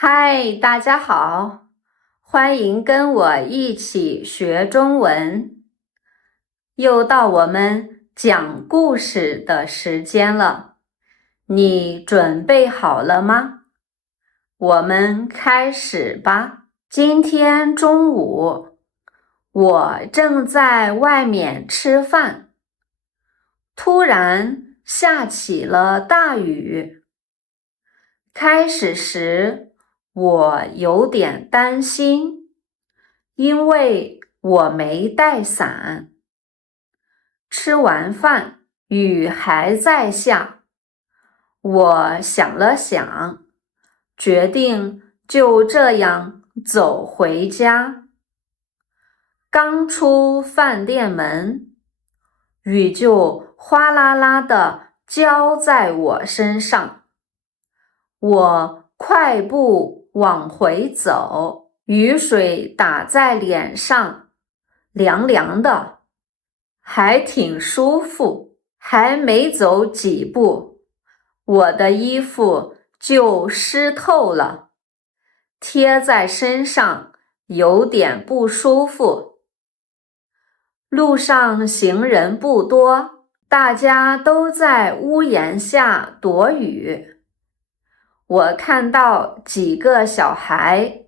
嗨，大家好，欢迎跟我一起学中文。又到我们讲故事的时间了，你准备好了吗？我们开始吧。今天中午，我正在外面吃饭，突然。下起了大雨。开始时，我有点担心，因为我没带伞。吃完饭，雨还在下。我想了想，决定就这样走回家。刚出饭店门，雨就。哗啦啦的浇在我身上，我快步往回走，雨水打在脸上，凉凉的，还挺舒服。还没走几步，我的衣服就湿透了，贴在身上有点不舒服。路上行人不多。大家都在屋檐下躲雨。我看到几个小孩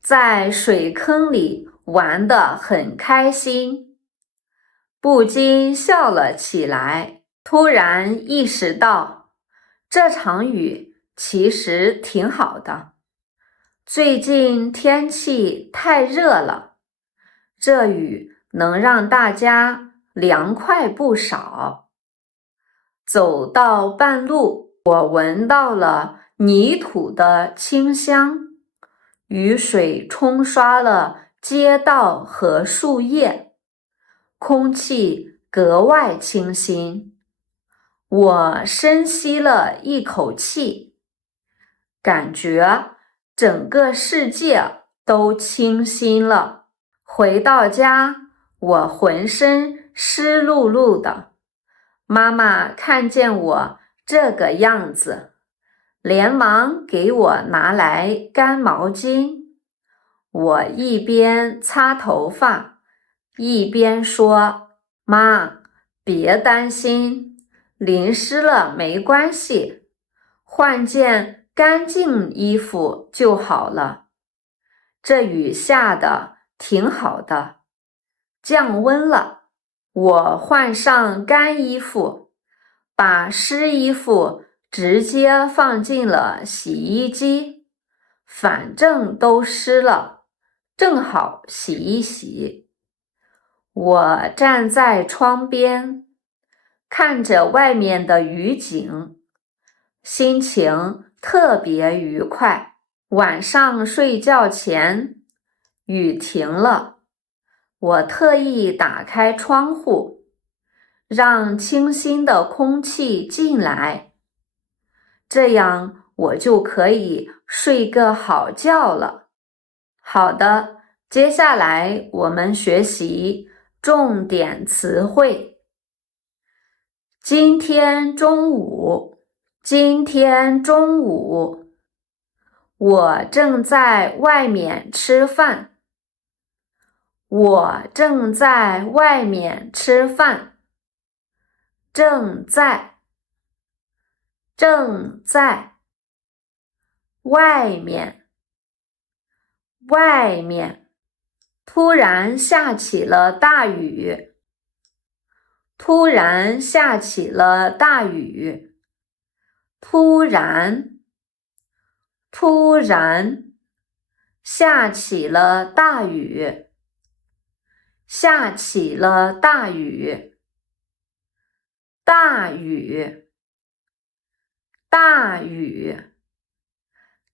在水坑里玩得很开心，不禁笑了起来。突然意识到，这场雨其实挺好的。最近天气太热了，这雨能让大家。凉快不少。走到半路，我闻到了泥土的清香，雨水冲刷了街道和树叶，空气格外清新。我深吸了一口气，感觉整个世界都清新了。回到家，我浑身。湿漉漉的，妈妈看见我这个样子，连忙给我拿来干毛巾。我一边擦头发，一边说：“妈，别担心，淋湿了没关系，换件干净衣服就好了。这雨下的挺好的，降温了。”我换上干衣服，把湿衣服直接放进了洗衣机，反正都湿了，正好洗一洗。我站在窗边，看着外面的雨景，心情特别愉快。晚上睡觉前，雨停了。我特意打开窗户，让清新的空气进来，这样我就可以睡个好觉了。好的，接下来我们学习重点词汇。今天中午，今天中午，我正在外面吃饭。我正在外面吃饭。正在，正在外面，外面突然下起了大雨。突然下起了大雨。突然，突然下起了大雨。下起了大雨，大雨，大雨。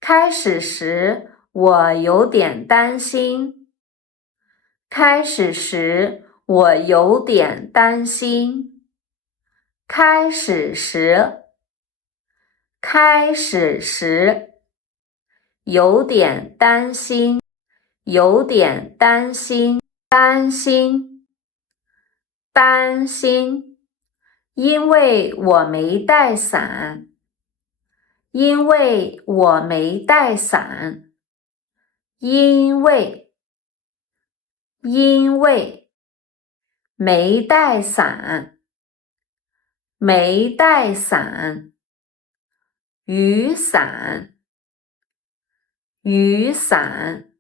开始时我有点担心，开始时我有点担心，开始时，开始时有点担心，有点担心。担心，担心，因为我没带伞，因为我没带伞，因为因为没带伞，没带伞，雨伞，雨伞，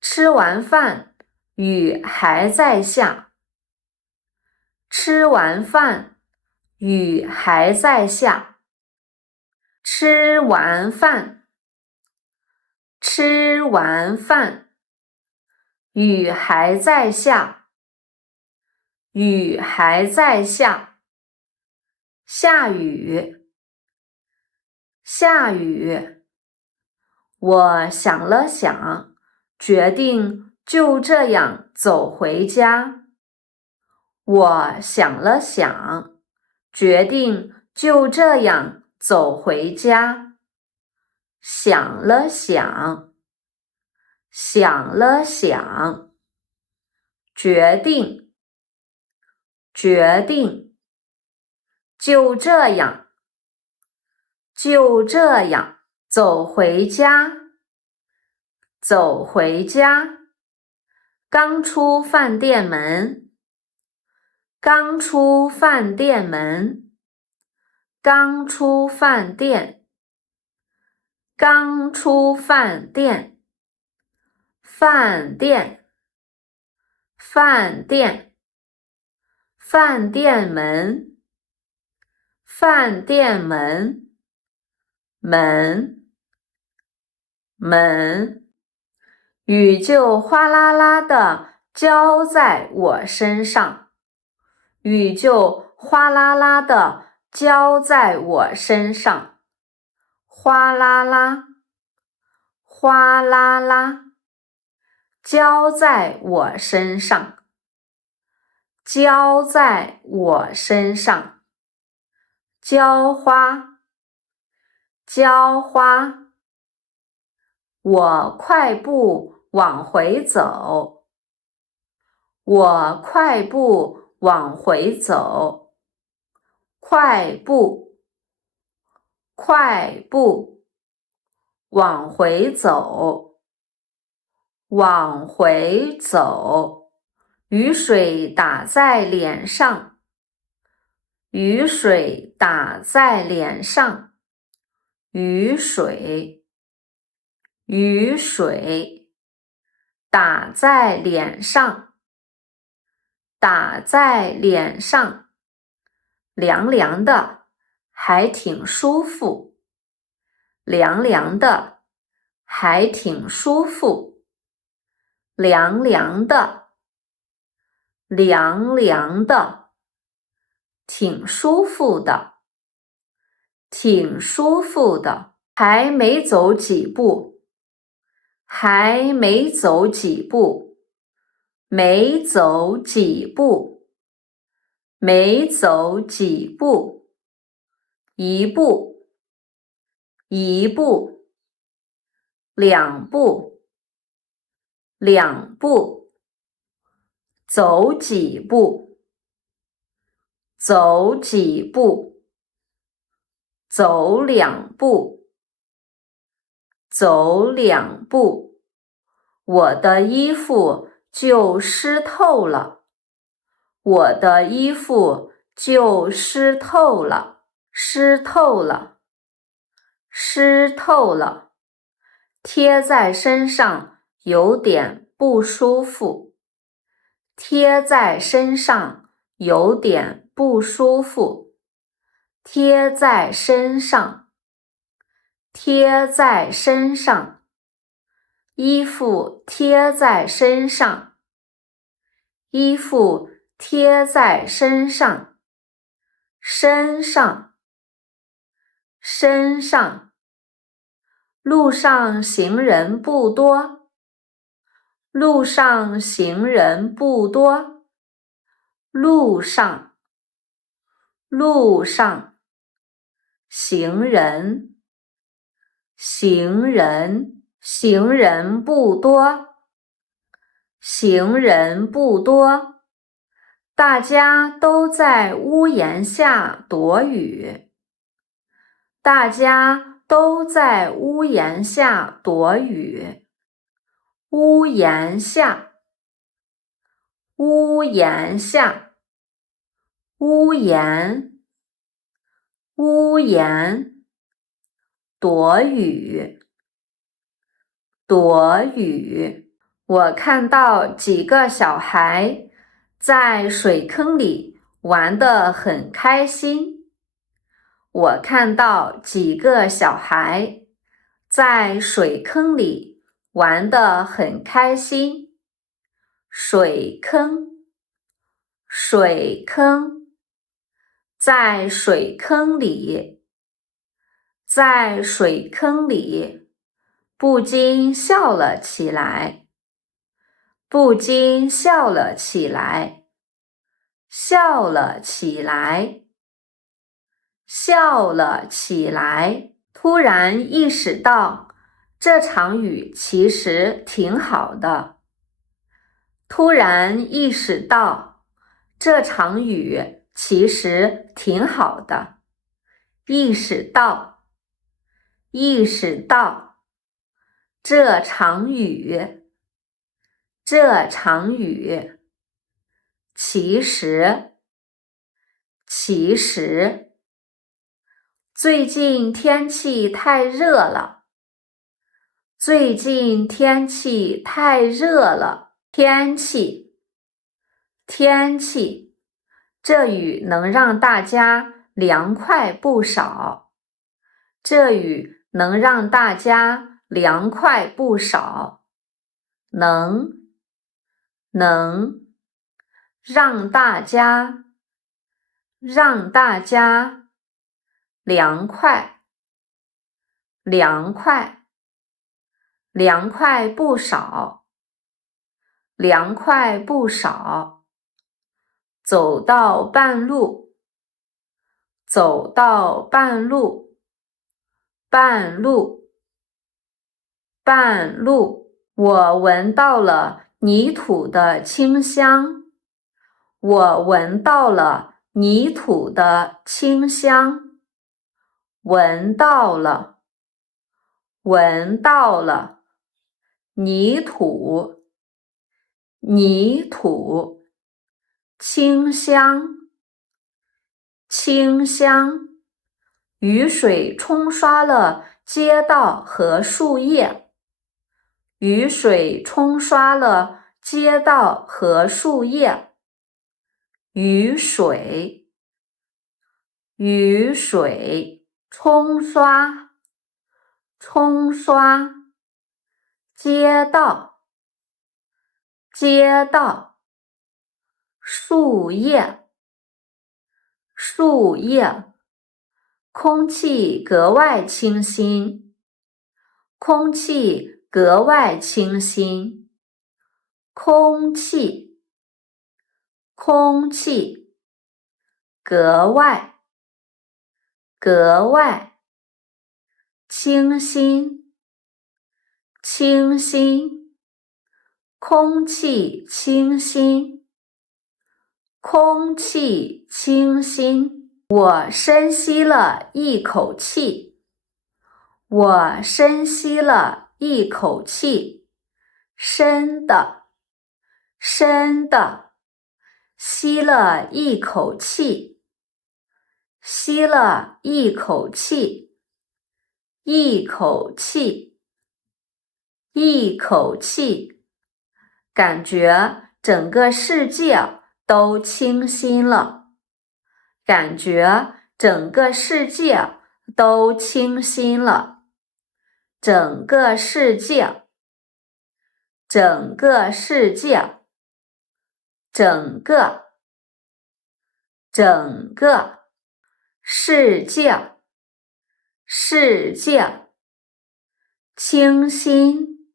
吃完饭，雨还在下，吃完饭，雨还在下。吃完饭，吃完饭，雨还在下，雨还在下，下雨，下雨。我想了想，决定就这样走回家。我想了想，决定就这样。走回家，想了想，想了想，决定，决定，就这样，就这样走回家，走回家。刚出饭店门，刚出饭店门。刚出饭店，刚出饭店，饭店，饭店，饭店门，饭店门，门，门，雨就哗啦啦的浇在我身上，雨就哗啦啦的。浇在我身上，哗啦啦，哗啦啦，浇在我身上，浇在我身上，浇花，浇花。我快步往回走，我快步往回走。快步，快步，往回走，往回走。雨水打在脸上，雨水打在脸上，雨水，雨水打在脸上，打在脸上。凉凉的，还挺舒服。凉凉的，还挺舒服。凉凉的，凉凉的，挺舒服的，挺舒服的。还没走几步，还没走几步，没走几步。没走几步，一步，一步，两步，两步，走几步，走几步，走两步，走两步，我的衣服就湿透了。我的衣服就湿透了，湿透了，湿透了，贴在身上有点不舒服，贴在身上有点不舒服，贴在身上，贴在身上，衣服贴在身上，衣服。贴在身上，身上，身上。路上行人不多，路上行人不多。路上，路上，行人，行人，行人不多，行人不多。大家都在屋檐下躲雨。大家都在屋檐下躲雨。屋檐下，屋檐下，屋檐，屋檐，躲雨，躲雨。我看到几个小孩在水坑里玩得很开心。我看到几个小孩在水坑里。玩得很开心。水坑，水坑，在水坑里，在水坑里，不禁笑了起来，不禁笑了起来，笑了起来，笑了起来。突然意识到。这场雨其实挺好的。突然意识到，这场雨其实挺好的。意识到，意识到，这场雨，这场雨，其实，其实，最近天气太热了。最近天气太热了，天气，天气，这雨能让大家凉快不少。这雨能让大家凉快不少，能，能，让大家，让大家凉快，凉快。凉快不少，凉快不少。走到半路，走到半路，半路，半路。我闻到了泥土的清香，我闻到了泥土的清香，闻到了，闻到了。泥土，泥土，清香，清香。雨水冲刷了街道和树叶，雨水冲刷了街道和树叶。雨水，雨水，冲刷，冲刷。街道，街道，树叶，树叶，空气格外清新，空气格外清新，空气，空气，格外，格外，清新。清新，空气清新，空气清新。我深吸了一口气，我深吸了一口气，深的，深的，吸了一口气，吸了一口气，一口气。一口气，感觉整个世界都清新了，感觉整个世界都清新了，整个世界，整个世界，整个，整个。世界，世界，清新。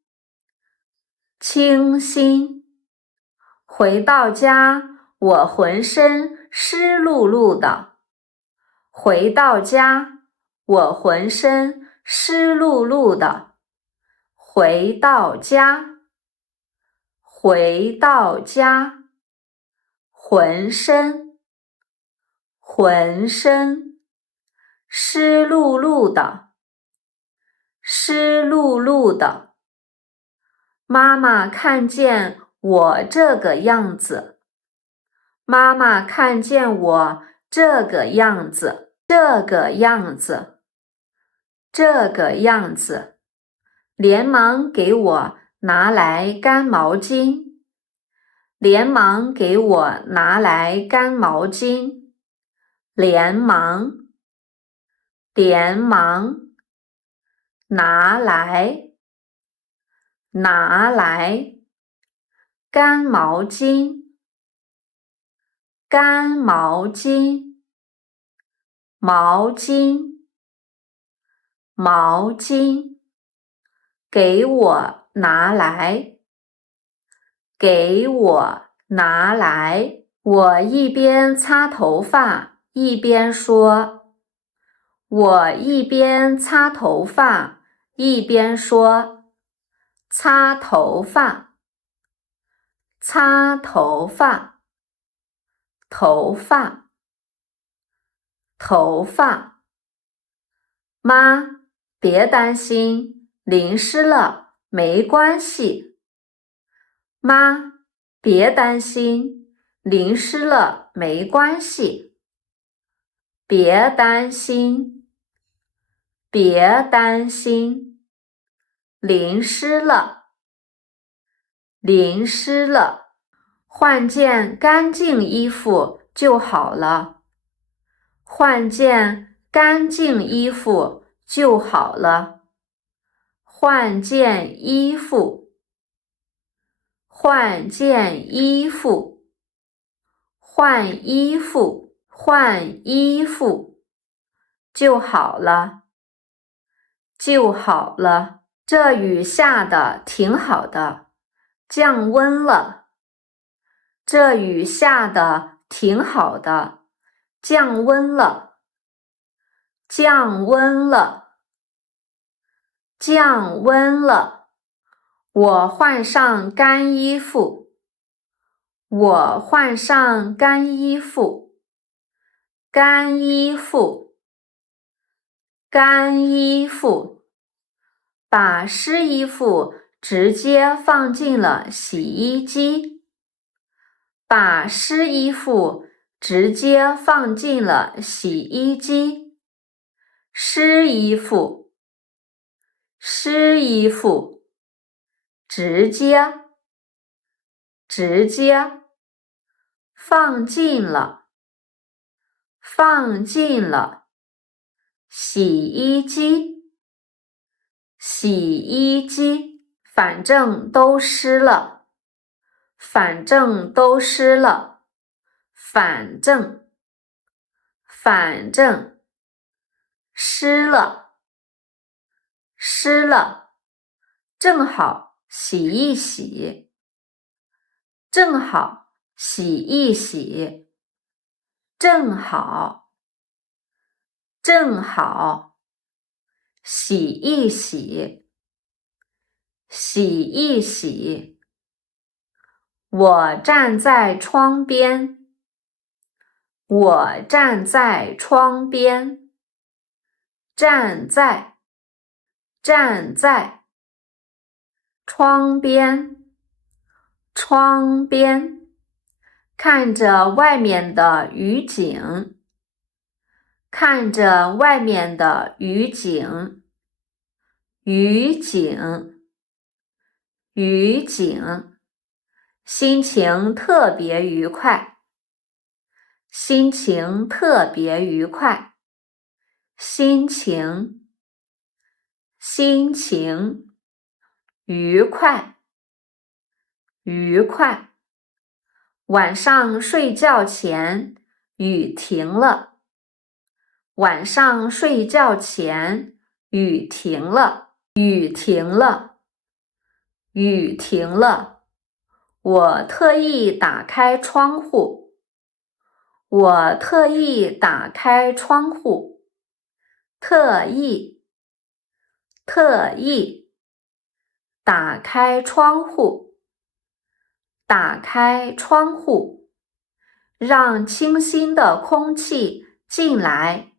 清新，回到家，我浑身湿漉漉的。回到家，我浑身湿漉漉的。回到家，回到家，浑身，浑身湿漉漉的，湿漉漉的。妈妈看见我这个样子，妈妈看见我这个样子，这个样子，这个样子，连忙给我拿来干毛巾，连忙给我拿来干毛巾，连忙。连忙拿来，拿来干毛巾，干毛巾，毛巾，毛巾，给我拿来，给我拿来。我一边擦头发，一边说。我一边擦头发，一边说：“擦头发，擦头发，头发，头发。”妈，别担心，淋湿了没关系。妈，别担心，淋湿了没关系。别担心。别担心，淋湿了，淋湿了，换件干净衣服就好了。换件干净衣服就好了。换件衣服，换件衣服，换衣服，换衣服。就好了。就好了，这雨下的挺好的，降温了。这雨下的挺好的，降温了，降温了，降温了。我换上干衣服，我换上干衣服，干衣服。干衣服，把湿衣服直接放进了洗衣机。把湿衣服直接放进了洗衣机。湿衣服，湿衣服，直接，直接放进了，放进了。洗衣机，洗衣机，反正都湿了，反正都湿了，反正，反正湿了，湿了，正好洗一洗，正好洗一洗，正好。正好洗一洗，洗一洗。我站在窗边，我站在窗边，站在站在窗边，窗边看着外面的雨景。看着外面的雨景，雨景，雨景，心情特别愉快，心情特别愉快，心情，心情愉快，愉快。晚上睡觉前，雨停了。晚上睡觉前，雨停了，雨停了，雨停了。我特意打开窗户，我特意打开窗户，特意，特意。打开窗户，打开窗户，让清新的空气进来。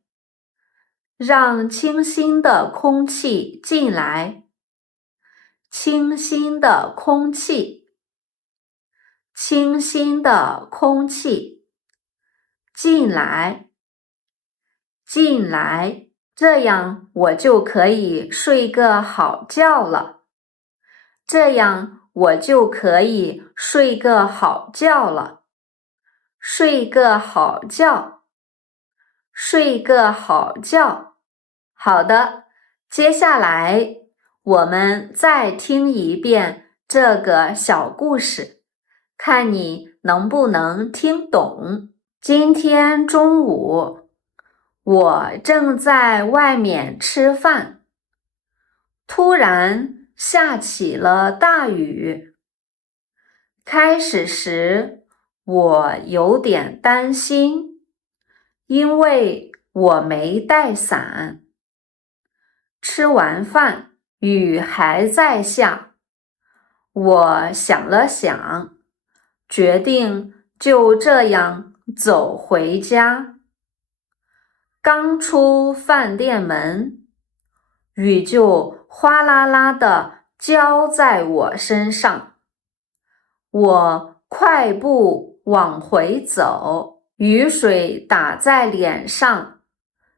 让清新的空气进来，清新的空气，清新的空气。进来，进来，这样我就可以睡个好觉了。这样我就可以睡个好觉了，睡个好觉，睡个好觉。好的，接下来我们再听一遍这个小故事，看你能不能听懂。今天中午，我正在外面吃饭，突然下起了大雨。开始时，我有点担心，因为我没带伞。吃完饭，雨还在下。我想了想，决定就这样走回家。刚出饭店门，雨就哗啦啦的浇在我身上。我快步往回走，雨水打在脸上，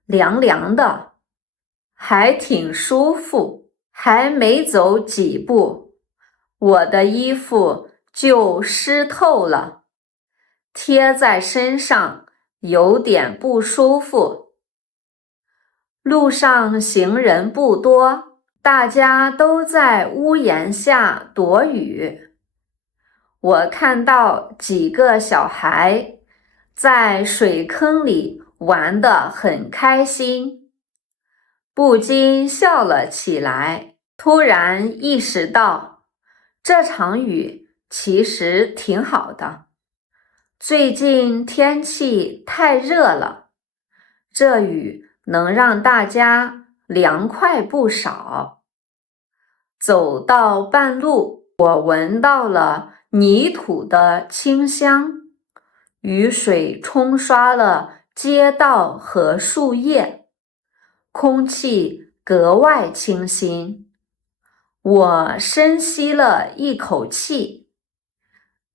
凉凉的。还挺舒服，还没走几步，我的衣服就湿透了，贴在身上有点不舒服。路上行人不多，大家都在屋檐下躲雨。我看到几个小孩在水坑里玩得很开心。不禁笑了起来，突然意识到这场雨其实挺好的。最近天气太热了，这雨能让大家凉快不少。走到半路，我闻到了泥土的清香，雨水冲刷了街道和树叶。空气格外清新，我深吸了一口气，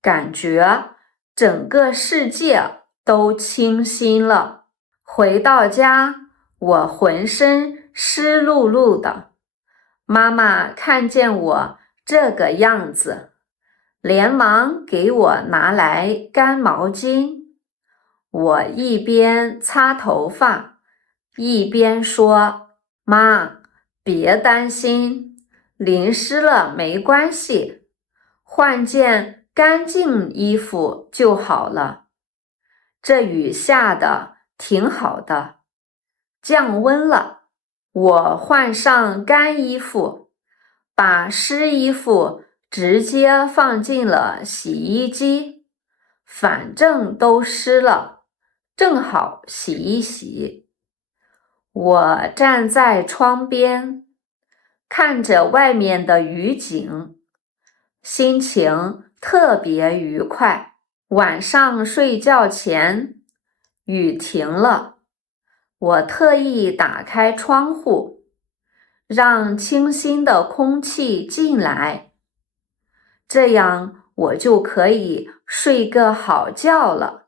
感觉整个世界都清新了。回到家，我浑身湿漉漉的，妈妈看见我这个样子，连忙给我拿来干毛巾。我一边擦头发。一边说：“妈，别担心，淋湿了没关系，换件干净衣服就好了。这雨下的挺好的，降温了。我换上干衣服，把湿衣服直接放进了洗衣机，反正都湿了，正好洗一洗。”我站在窗边，看着外面的雨景，心情特别愉快。晚上睡觉前，雨停了，我特意打开窗户，让清新的空气进来，这样我就可以睡个好觉了。